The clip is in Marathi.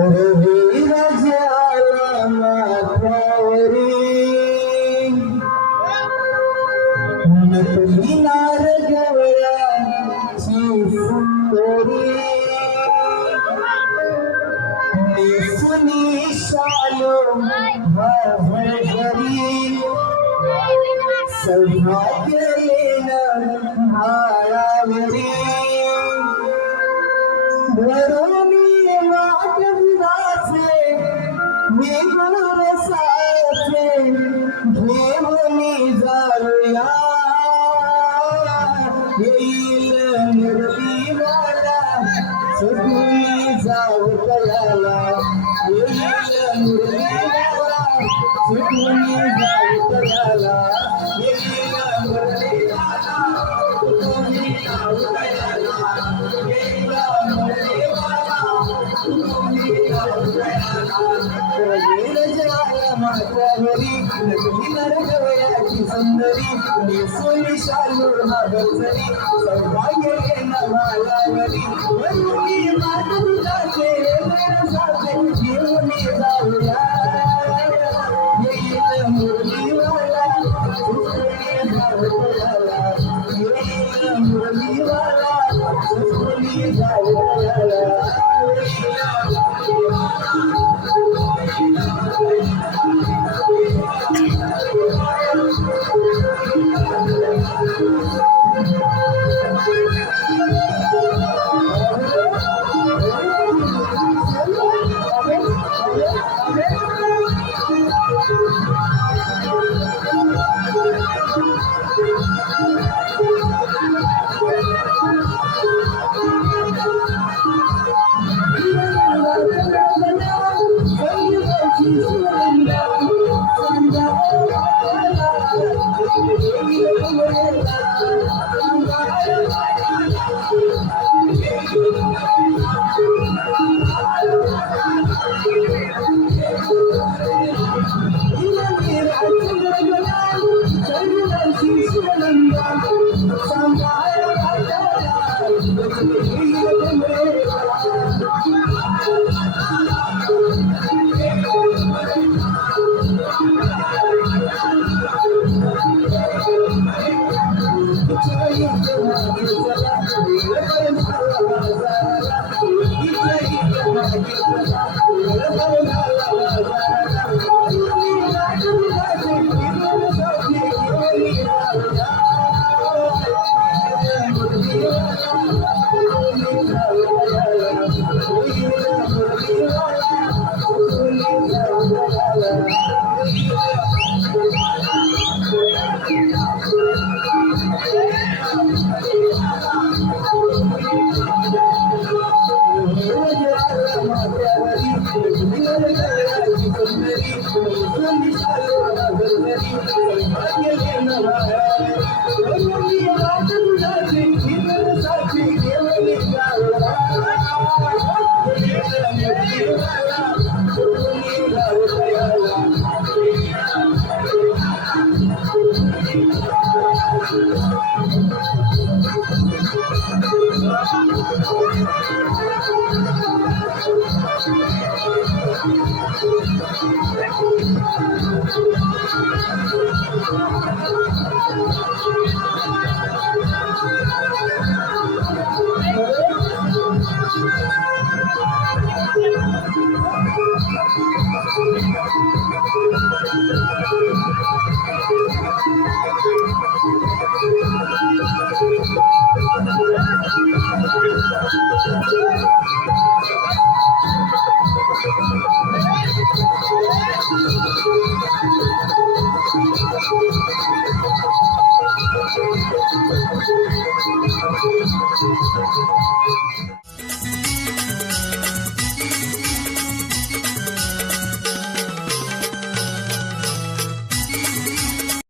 रवी रजाला माथ्यावरी नटली नार गवळ्याची सुंदरी नेसुनी शालो भरभरी सौभाग्य येणं माळावरी वरुणी वाटविलाचे निगुण रसाचे घेऊनी जाऊया येईल मुरलीवाला सुटून जाऊ कयाला येईल मुरलीवाला सुटून जाऊ कयाला येईल मुरलीवाला सुटून जाऊ कयाला येईल माथ्यावरी नटली नार गवळ्याची सुंदरी नेसुनी शालू भरभरी सौभाग्य येणं माळावरी वरुणी वाटविलाचे रसाचे घेऊनी जाऊया येईल मुरलीवाला सुटून जाऊ कयाला येईल मुरलीवाला सुटून जाऊ कयाला